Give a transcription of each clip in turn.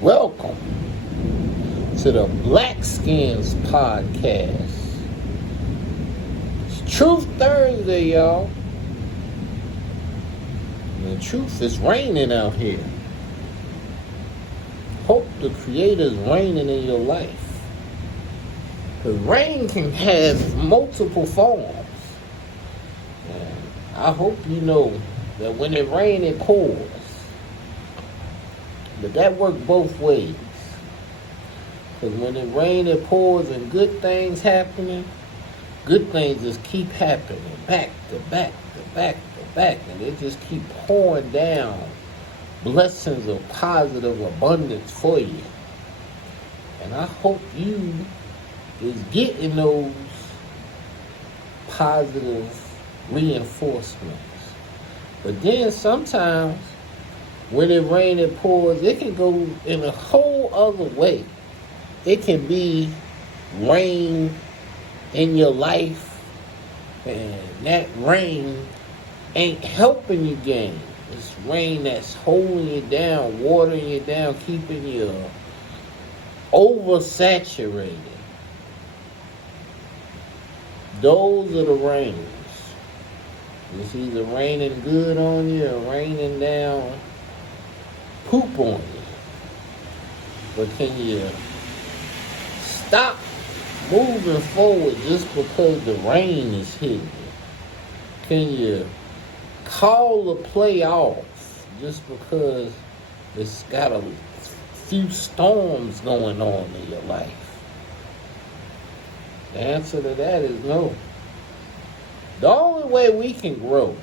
Welcome to the Blackskins podcast. It's Truth Thursday, y'all. The truth is raining out here. Hope the Creator's raining in your life. The rain can have multiple forms. And I hope you know that when it rains, it pours. But that works both ways. Because when it rains, it pours and good things happening, good things just keep happening. Back to back to back to back. And they just keep pouring down blessings of positive abundance for you. And I hope you is getting those positive reinforcements. But then sometimes when it rains, it pours, it can go in a whole other way. It can be rain in your life, and that rain ain't helping you gain. It's rain that's holding you down, watering you down, keeping you oversaturated. Those are the rains. It's either raining good on you or raining down poop on you. But can you stop moving forward just because the rain is hitting you? Can you call the play off just because it's got a few storms going on in your life? The answer to that is no. The only way we can grow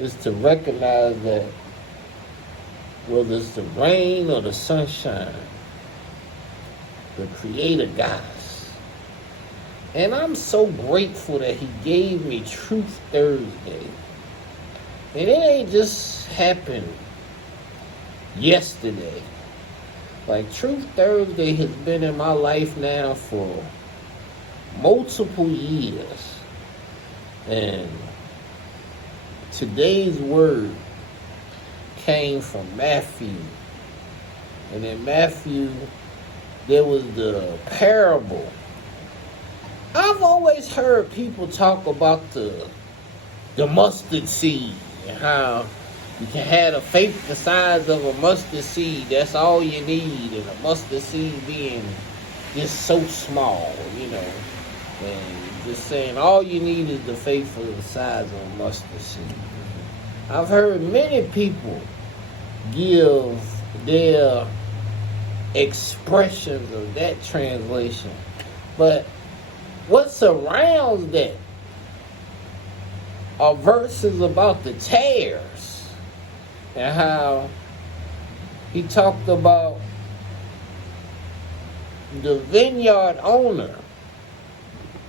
is to recognize that whether it's the rain or the sunshine, the Creator got us. And I'm so grateful that He gave me Truth Thursday. And it ain't just happened yesterday. Like, Truth Thursday has been in my life now for multiple years. And today's word came from Matthew. And in Matthew, there was the parable. I've always heard people talk about the mustard seed and how you can have a faith the size of a mustard seed. That's all you need. And a mustard seed being just so small, And just saying all you need is the faith of the size of a mustard seed. I've heard many people give their expressions of that translation. But what surrounds that are verses about the tares and how he talked about the vineyard owner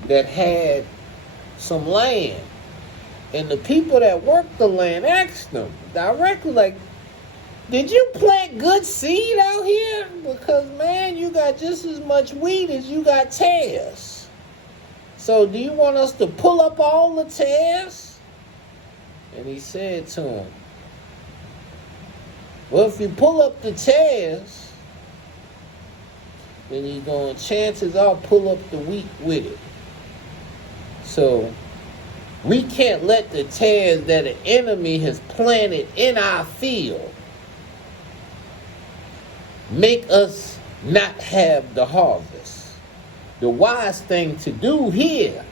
that had some land. And the people that worked the land asked them directly, like, did you plant good seed out here? Because, man, you got just as much wheat as you got tares. So do you want us to pull up all the tares? And he said to him, well, if you pull up the tares, then you're going to, chances are, pull up the wheat with it. So we can't let the tares that an enemy has planted in our field make us not have the harvest. The wise thing to do here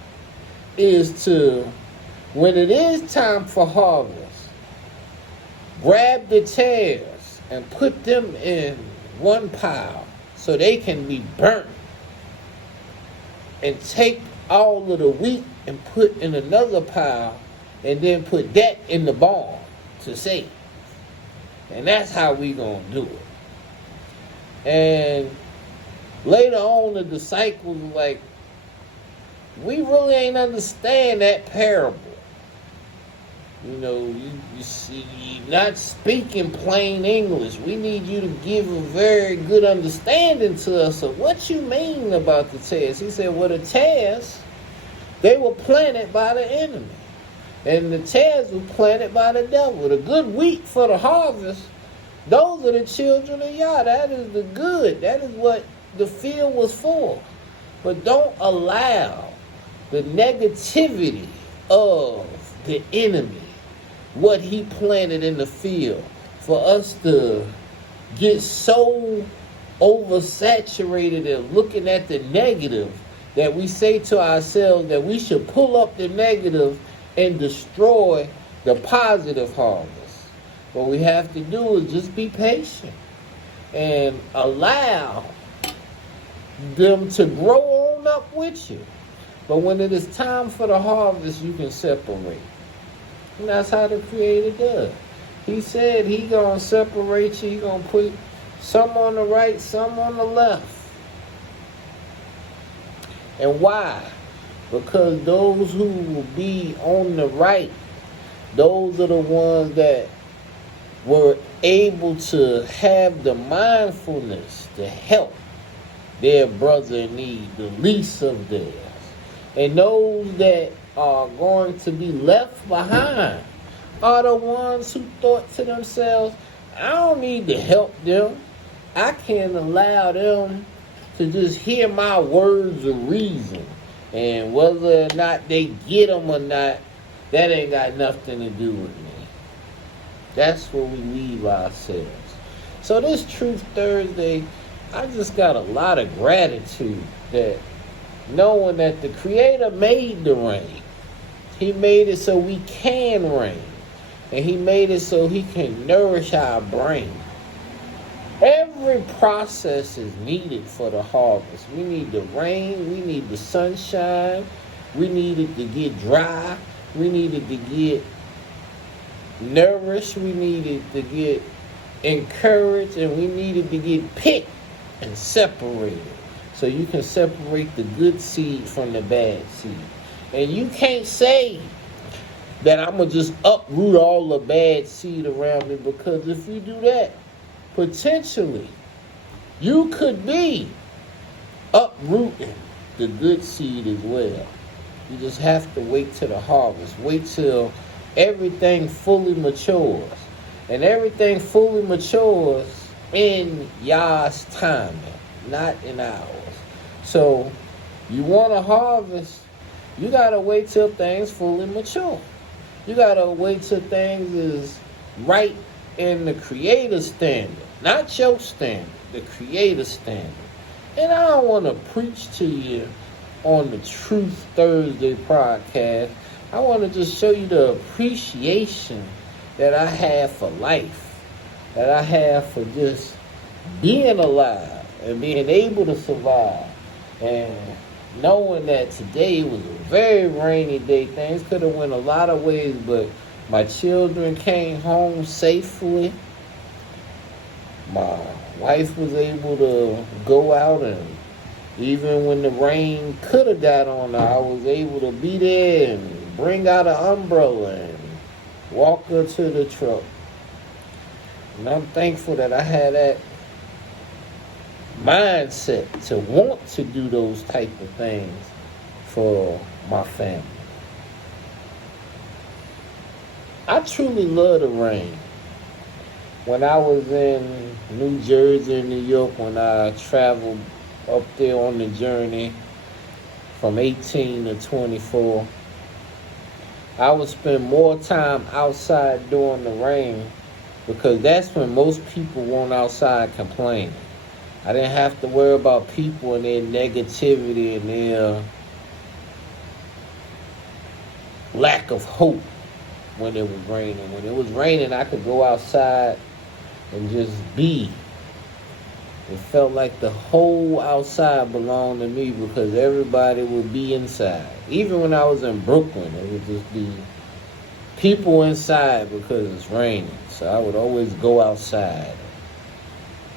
is to, when it is time for harvest, grab the tares and put them in one pile so they can be burnt, and take all of the wheat and put in another pile, and then put that in the barn to save. And that's how we gonna do it. And later on, the disciples were like, we really ain't understand that parable. You see, you're not speaking plain English. We need you to give a very good understanding to us of what you mean about the tares. He said, well, the tares, they were planted by the enemy. And the tares were planted by the devil. The good wheat for the harvest Those are the children of Yah. That is the good. That is what the field was for. But don't allow the negativity of the enemy, what he planted in the field, for us to get so oversaturated and looking at the negative that we say to ourselves that we should pull up the negative and destroy the positive harvest. What we have to do is just be patient and allow them to grow on up with you. But when it is time for the harvest, you can separate. And that's how the Creator does. He said he gonna separate you. He gonna put some on the right, some on the left. And why? Because those who will be on the right, those are the ones that were able to have the mindfulness to help their brother in need, the least of theirs. And those that are going to be left behind are the ones who thought to themselves, I don't need to help them. I can allow them to just hear my words of reason. And whether or not they get them or not, that ain't got nothing to do with me. That's where we leave ourselves. So this Truth Thursday, I just got a lot of gratitude that knowing that the Creator made the rain. He made it so we can rain. And he made it so he can nourish our brain. Every process is needed for the harvest. We need the rain. We need the sunshine. We need it to get dry. We need it to get nourished. We need it to get encouraged. And we need it to get picked and separated. So you can separate the good seed from the bad seed. And you can't say that I'm going to just uproot all the bad seed around me, because if you do that, potentially, you could be uprooting the good seed as well. You just have to wait till the harvest. Wait till everything fully matures. And everything fully matures in Yah's timing, not in ours. So, you want to harvest, you got to wait till things fully mature. You got to wait till things is right in the Creator's standard. Not your standard, the Creator's standard. And I don't want to preach to you on the Truth Thursday podcast. I want to just show you the appreciation that I have for life, that I have for just being alive and being able to survive. And knowing that today was a very rainy day. Things could have went a lot of ways, but my children came home safely. My wife was able to go out, and even when the rain could have got on her, I was able to be there and bring out an umbrella and walk her to the truck. And I'm thankful that I had that mindset to want to do those type of things for my family. I truly love the rain. When I was in New Jersey and New York, when I traveled up there on the journey from 18 to 24, I would spend more time outside during the rain, because that's when most people weren't outside complaining. I didn't have to worry about people and their negativity and their lack of hope when it was raining. When it was raining, I could go outside and just be. It felt like the whole outside belonged to me, because everybody would be inside. Even when I was in Brooklyn, it would just be people inside because it's raining. So I would always go outside,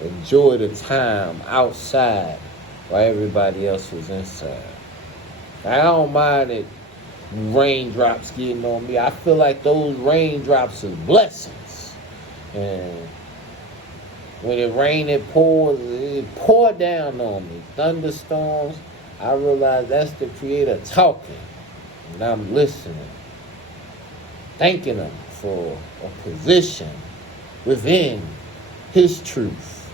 enjoy the time outside while everybody else was inside. I don't mind it raindrops getting on me. I feel like those raindrops are blessings. And when it rains, it pour down on me. Thunderstorms, I realize that's the Creator talking. And I'm listening. Thanking Him for a position within his truth.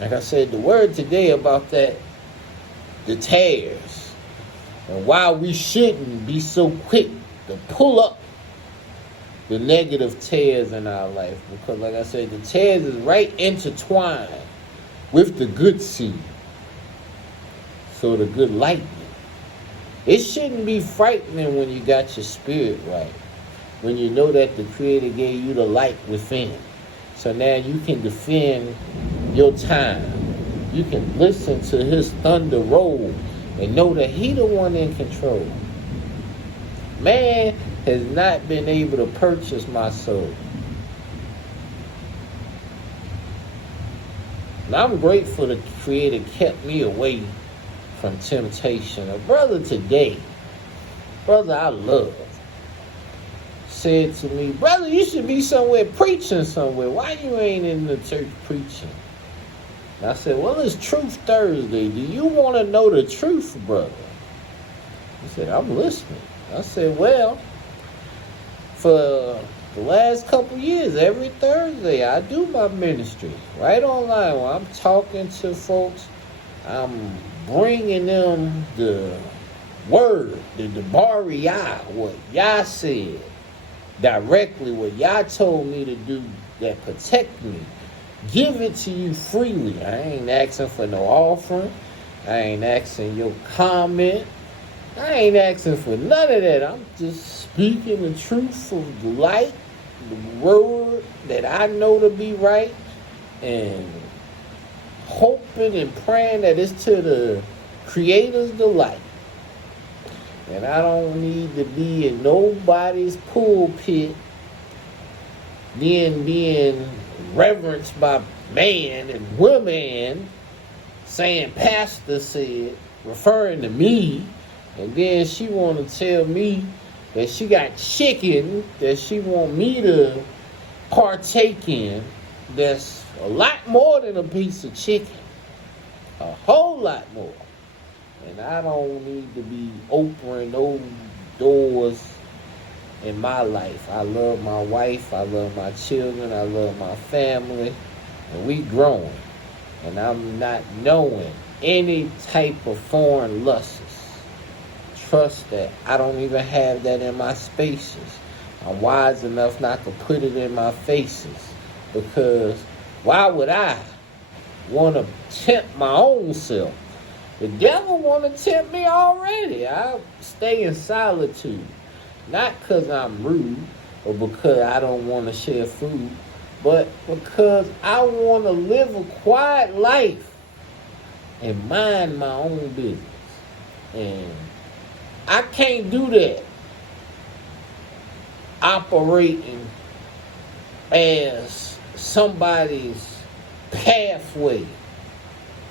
Like I said, the word today about that, the tares, and why we shouldn't be so quick to pull up the negative tares in our life. Because like I said, the tares is right intertwined with the good seed. So the good lightning. It shouldn't be frightening when you got your spirit right. When you know that the Creator gave you the light within. So now you can defend your time. You can listen to his thunder roll and know that he the one in control. Man has not been able to purchase my soul. And I'm grateful the Creator kept me away from temptation. A brother today, brother I love, said to me, brother, you should be somewhere preaching somewhere. Why you ain't in the church preaching? And I said, well, it's Truth Thursday. Do you want to know the truth, brother? He said, I'm listening. I said, well, for the last couple years, every Thursday, I do my ministry right online. When I'm talking to folks, I'm bringing them the word, the YAHReal, what Yah said, directly what Yah told me to do that protect me. Give it to you freely. I ain't asking for no offering. I ain't asking your comment. I ain't asking for none of that. I'm just speaking the truth of the light, the word that I know to be right, and hoping and praying that it's to the Creator's delight. And I don't need to be in nobody's pulpit then being reverenced by man and women saying pastor said, referring to me, and then she want to tell me that she got chicken that she want me to partake in that's a lot more than a piece of chicken. A whole lot more. And I don't need to be opening those doors in my life. I love my wife. I love my children. I love my family. And we growing. And I'm not knowing any type of foreign lusts. Trust that I don't even have that in my spaces. I'm wise enough not to put it in my faces. Because why would I want to tempt my own self? The devil want to tempt me already. I stay in solitude. Not because I'm rude or because I don't want to share food, but because I want to live a quiet life and mind my own business. And I can't do that operating as somebody's pathway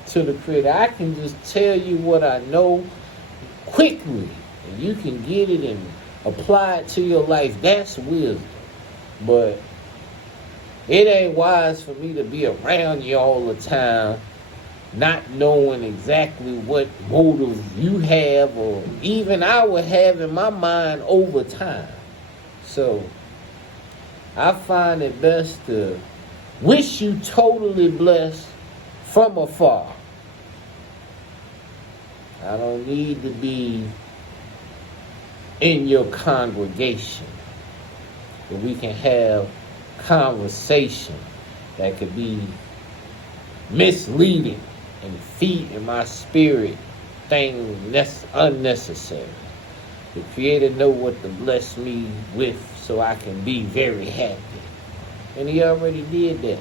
to the Creator. I can just tell you what I know quickly, and you can get it and apply it to your life. That's wisdom. But it ain't wise for me to be around you all the time, not knowing exactly what motives you have or even I would have in my mind over time. So I find it best to wish you totally blessed from afar. I don't need to be in your congregation, but we can have conversation that could be misleading and feeding my spirit things unnecessary. The Creator know what to bless me with so I can be very happy. And he already did that.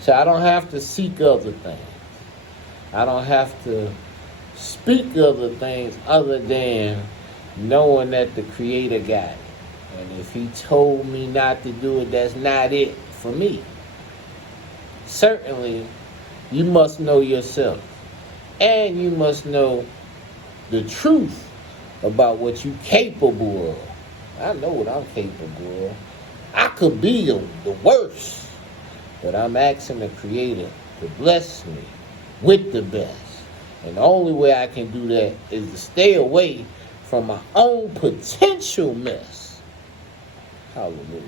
So I don't have to seek other things. I don't have to speak other things other than knowing that the Creator got it. And if he told me not to do it, that's not it for me. Certainly, you must know yourself. And you must know the truth about what you're capable of. I know what I'm capable of. I could be the worst. But I'm asking the Creator to bless me with the best. And the only way I can do that is to stay away from my own potential mess. Hallelujah.